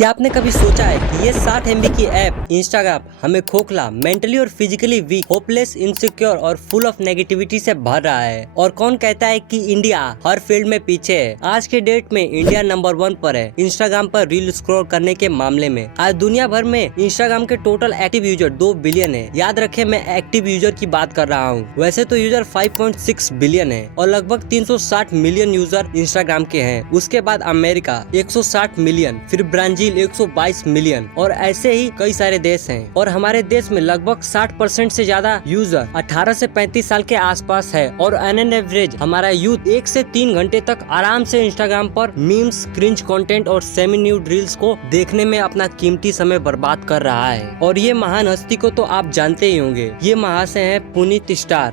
क्या आपने कभी सोचा है कि ये 60 MB की ऐप इंस्टाग्राम हमें खोखला, मेंटली और फिजिकली वीक, होपलेस, इनसिक्योर और फुल ऑफ नेगेटिविटी से भर रहा है। और कौन कहता है कि इंडिया हर फील्ड में पीछे है। आज के डेट में इंडिया नंबर 1 पर है इंस्टाग्राम पर रील स्क्रॉल करने के मामले में। आज दुनिया भर में इंस्टाग्राम के टोटल एक्टिव यूजर 2 बिलियन है। याद रखे, मैं एक्टिव यूजर की बात कर रहा हूँ। वैसे तो यूजर 5.6 बिलियन है और लगभग 360 मिलियन यूजर इंस्टाग्राम के हैं। उसके बाद अमेरिका 160 मिलियन, फिर ब्राजील 122 मिलियन और ऐसे ही कई सारे देश हैं। और हमारे देश में लगभग 60% से ज्यादा यूजर 18 से 35 साल के आसपास है। और ऑन एवरेज हमारा यूथ 1 से 3 घंटे तक आराम से इंस्टाग्राम पर मीम्स, क्रिंज कंटेंट और सेमी न्यूड रील्स को देखने में अपना कीमती समय बर्बाद कर रहा है। और ये महान हस्ती को तो आप जानते ही होंगे। ये महाशय है Puneet star,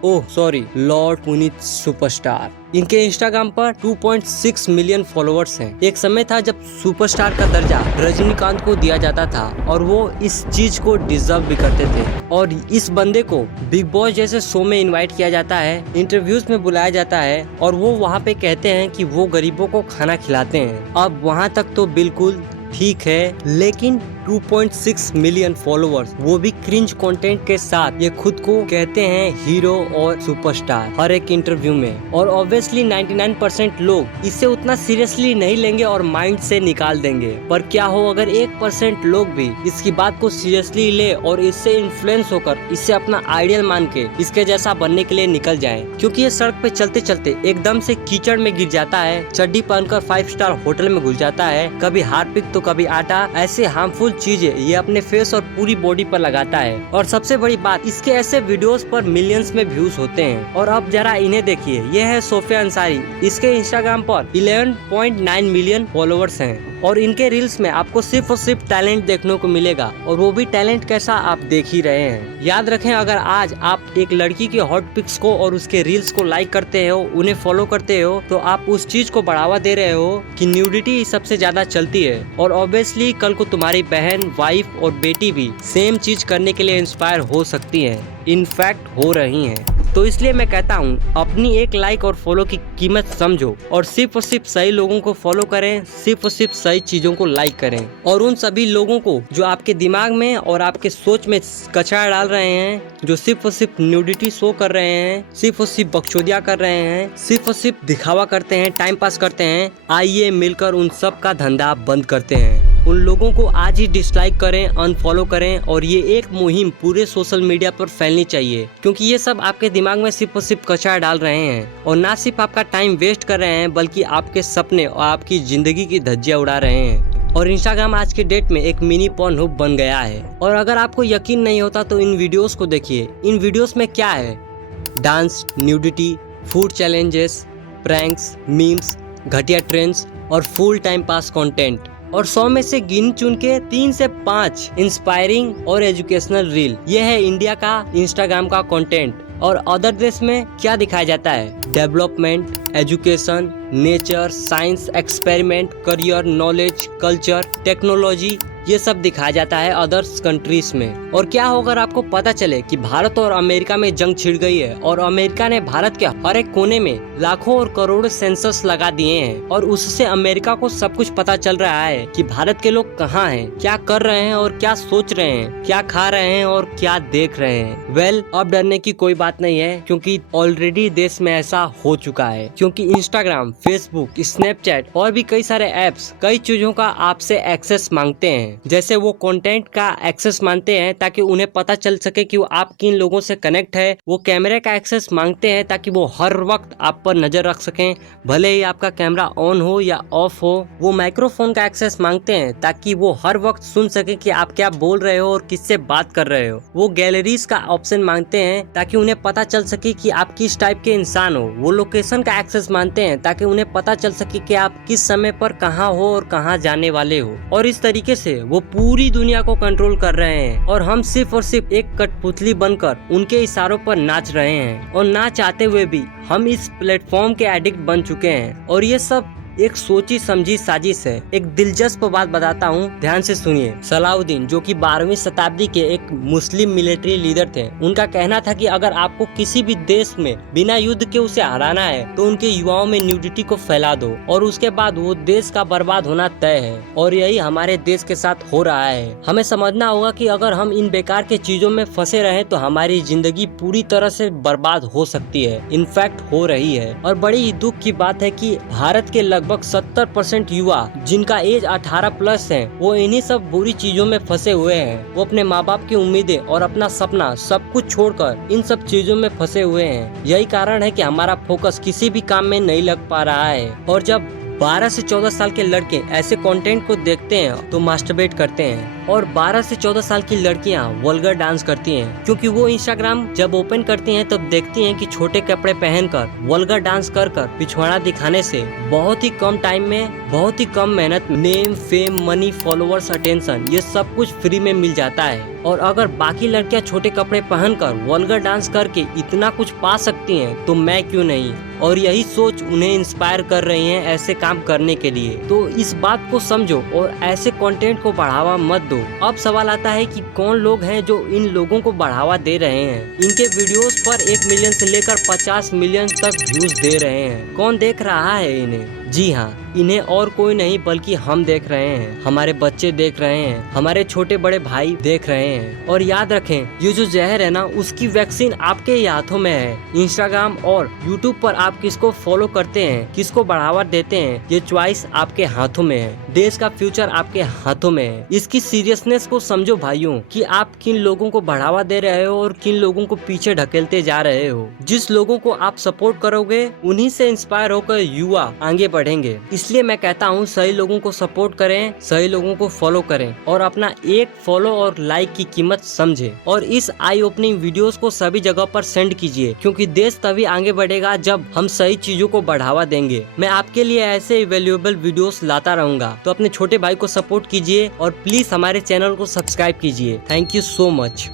Lord Puneet superstar. इनके इंस्टाग्राम पर 2.6 मिलियन फॉलोअर्स हैं। एक समय था जब सुपरस्टार का दर्जा रजनीकांत को दिया जाता था और वो इस चीज को डिजर्व भी करते थे। और इस बंदे को बिग बॉस जैसे शो में इनवाइट किया जाता है, इंटरव्यूज में बुलाया जाता है और वो वहाँ पे कहते हैं कि वो गरीबों को खाना खिलाते हैं। अब वहाँ तक तो बिल्कुल ठीक है, लेकिन 2.6 मिलियन फॉलोअर्स, वो भी क्रिंज कंटेंट के साथ, ये खुद को कहते हैं हीरो और सुपरस्टार हर एक इंटरव्यू में। और ऑब्वियसली 99% लोग इसे उतना सीरियसली नहीं लेंगे और माइंड से निकाल देंगे। पर क्या हो अगर 1% लोग भी इसकी बात को सीरियसली ले और इससे इन्फ्लुएंस होकर इसे अपना आइडियल मान के इसके जैसा बनने के लिए निकल जाए। क्योंकि ये सड़क पे चलते चलते एकदम से कीचड़ में गिर जाता है, चड्डी पहनकर 5 स्टार होटल में घुस जाता है, कभी हार्पिक तो कभी आटा, ऐसे हार्मफुल चीजें ये अपने फेस और पूरी बॉडी पर लगाता है। और सबसे बड़ी बात, इसके ऐसे वीडियोस पर मिलियंस में व्यूज होते हैं। और अब जरा इन्हें देखिए, ये है सोफिया अंसारी। इसके इंस्टाग्राम पर 11.9 मिलियन फॉलोअर्स हैं और इनके रील्स में आपको सिर्फ और सिर्फ टैलेंट देखने को मिलेगा। और वो भी टैलेंट कैसा, आप देख ही रहे हैं। याद रखें, अगर आज आप एक लड़की के हॉट पिक्स को और उसके रील्स को लाइक करते हो, उन्हें फॉलो करते हो, तो आप उस चीज को बढ़ावा दे रहे हो कि न्यूडिटी सबसे ज्यादा चलती है। और ऑब्वियसली कल को तुम्हारी बहन, वाइफ और बेटी भी सेम चीज करने के लिए इंस्पायर हो सकती है, इनफैक्ट हो रही हैं। तो इसलिए मैं कहता हूँ, अपनी एक लाइक और फॉलो की कीमत समझो और सिर्फ सही लोगों को फॉलो करें, सिर्फ सही चीजों को लाइक करें। और उन सभी लोगों को जो आपके दिमाग में और आपके सोच में कचरा डाल रहे हैं, जो सिर्फ न्यूडिटी शो कर रहे हैं, सिर्फ बकचोदिया कर रहे हैं, सिर्फ दिखावा करते हैं, टाइम पास करते हैं, आइए मिलकर उन सब का धंधा बंद करते हैं। उन लोगों को आज ही डिसलाइक करें, अनफॉलो करें और ये एक मुहिम पूरे सोशल मीडिया पर फैलनी चाहिए। क्योंकि ये सब आपके दिमाग में सिर्फ कचरा डाल रहे हैं और ना सिर्फ आपका टाइम वेस्ट कर रहे हैं, बल्कि आपके सपने और आपकी जिंदगी की धज्जियां उड़ा रहे हैं। और इंस्टाग्राम आज के डेट में एक मिनी पॉर्नहब बन गया है। और अगर आपको यकीन नहीं होता तो इन वीडियोस को देखिए। इन वीडियोस में क्या है? Dance, nudity, food challenges, pranks, memes, घटिया ट्रेंड्स और फुल टाइम पास कंटेंट। और 100 में से गिन चुन के 3 से 5 इंस्पायरिंग और एजुकेशनल रील। ये है इंडिया का इंस्टाग्राम का कंटेंट। और अदर देश में क्या दिखाया जाता है? Development, education, nature, science, experiment, career, knowledge, culture, technology, ये सब दिखाया जाता है अदर्स कंट्रीज में। और क्या होगा अगर आपको पता चले कि भारत और अमेरिका में जंग छिड़ गई है और अमेरिका ने भारत के हर एक कोने में लाखों और करोड़ों सेंसर्स लगा दिए हैं और उससे अमेरिका को सब कुछ पता चल रहा है कि भारत के लोग कहाँ हैं, क्या कर रहे हैं और क्या सोच रहे हैं, क्या खा रहे हैं और क्या देख रहे हैं। वेल, अब डरने की कोई बात नहीं है, क्योंकि ऑलरेडी देश में ऐसा हो चुका है। क्योंकि इंस्टाग्राम, फेसबुक, स्नैपचैट और भी कई सारे ऐप्स कई चीजों का आपसे एक्सेस मांगते हैं। जैसे वो कंटेंट का एक्सेस मांगते हैं ताकि उन्हें पता चल सके कि वो आप किन लोगों से कनेक्ट है। वो कैमरे का एक्सेस मांगते हैं ताकि वो हर वक्त आप पर नजर रख सकें, भले ही आपका कैमरा ऑन हो या ऑफ हो। वो माइक्रोफोन का एक्सेस मांगते हैं ताकि वो हर वक्त सुन सके कि आप क्या बोल रहे हो और किससे बात कर रहे हो। वो गैलरीज का ऑप्शन मांगते हैं ताकि उन्हें पता चल सके कि आप किस टाइप के इंसान हो। वो लोकेशन का एक्सेस मांगते हैं ताकि उन्हें पता चल सके कि आप किस समय पर कहाँ हो और कहाँ जाने वाले हो। और इस तरीके से वो पूरी दुनिया को कंट्रोल कर रहे हैं और हम सिर्फ एक कठपुतली बनकर उनके इशारों पर नाच रहे हैं। और ना चाहते हुए भी हम इस प्लेटफॉर्म के एडिक्ट बन चुके हैं। और ये सब एक सोची समझी साजिश है। एक दिलचस्प बात बताता हूँ, ध्यान से सुनिए। सलाउद्दीन जो कि 12वीं शताब्दी के एक मुस्लिम मिलिट्री लीडर थे, उनका कहना था कि अगर आपको किसी भी देश में बिना युद्ध के उसे हराना है तो उनके युवाओं में न्यूडिटी को फैला दो और उसके बाद वो देश का बर्बाद होना तय है। और यही हमारे देश के साथ हो रहा है। हमें समझना होगा कि अगर हम इन बेकार के चीजों में फंसे रहे तो हमारी जिंदगी पूरी तरह से बर्बाद हो सकती है, इनफैक्ट हो रही है। और बड़ी ही दुख की बात है कि भारत के लगभग 70% युवा जिनका एज 18+ है, वो इन्हीं सब बुरी चीजों में फंसे हुए हैं। वो अपने माँ बाप की उम्मीदें और अपना सपना सब कुछ छोड़कर इन सब चीजों में फंसे हुए हैं। यही कारण है कि हमारा फोकस किसी भी काम में नहीं लग पा रहा है। और जब 12 से 14 साल के लड़के ऐसे कंटेंट को देखते हैं तो मास्टरबेट करते हैं, और 12 से 14 साल की लड़कियां वल्गर डांस करती हैं, क्योंकि वो इंस्टाग्राम जब ओपन करती हैं तब देखती हैं कि छोटे कपड़े पहनकर वल्गर डांस कर पिछवाड़ा दिखाने से बहुत ही कम टाइम में, बहुत ही कम मेहनत में name, fame, money, followers, attention, ये सब कुछ फ्री में मिल जाता है। और अगर बाकी लड़कियां छोटे कपड़े पहनकर वल्गर डांस करके इतना कुछ पा सकती हैं तो मैं क्यों नहीं। और यही सोच उन्हें इंस्पायर कर रही है ऐसे काम करने के लिए। तो इस बात को समझो और ऐसे कंटेंट को बढ़ावा मत दो। अब सवाल आता है कि कौन लोग हैं जो इन लोगों को बढ़ावा दे रहे हैं। इनके वीडियोस पर 1 मिलियन से लेकर 50 मिलियन तक व्यूज दे रहे हैं। कौन देख रहा है इन्हें? जी हाँ, इन्हें और कोई नहीं बल्कि हम देख रहे हैं, हमारे बच्चे देख रहे हैं, हमारे छोटे बड़े भाई देख रहे हैं। और याद रखें, ये जो जहर है ना, उसकी वैक्सीन आपके ही हाथों में है। इंस्टाग्राम और यूट्यूब पर आप किसको फॉलो करते हैं, किसको बढ़ावा देते हैं, ये चॉइस आपके हाथों में है। देश का फ्यूचर आपके हाथों में है। इसकी सीरियसनेस को समझो भाइयों, कि आप किन लोगों को बढ़ावा दे रहे हो और किन लोगों को पीछे ढकेलते जा रहे हो। जिस लोगों को आप सपोर्ट करोगे उन्हीं से इंस्पायर होकर युवा आगे बढ़ेंगे। इसलिए मैं कहता हूँ सही लोगों को सपोर्ट करें, सही लोगों को फॉलो करें और अपना एक फॉलो और लाइक की कीमत समझें। और इस आई ओपनिंग वीडियोस को सभी जगह पर सेंड कीजिए, क्योंकि देश तभी आगे बढ़ेगा जब हम सही चीजों को बढ़ावा देंगे। मैं आपके लिए ऐसे वैल्यूएबल वीडियोस लाता रहूंगा। तो अपने छोटे भाई को सपोर्ट कीजिए और प्लीज हमारे चैनल को सब्सक्राइब कीजिए। Thank you so much.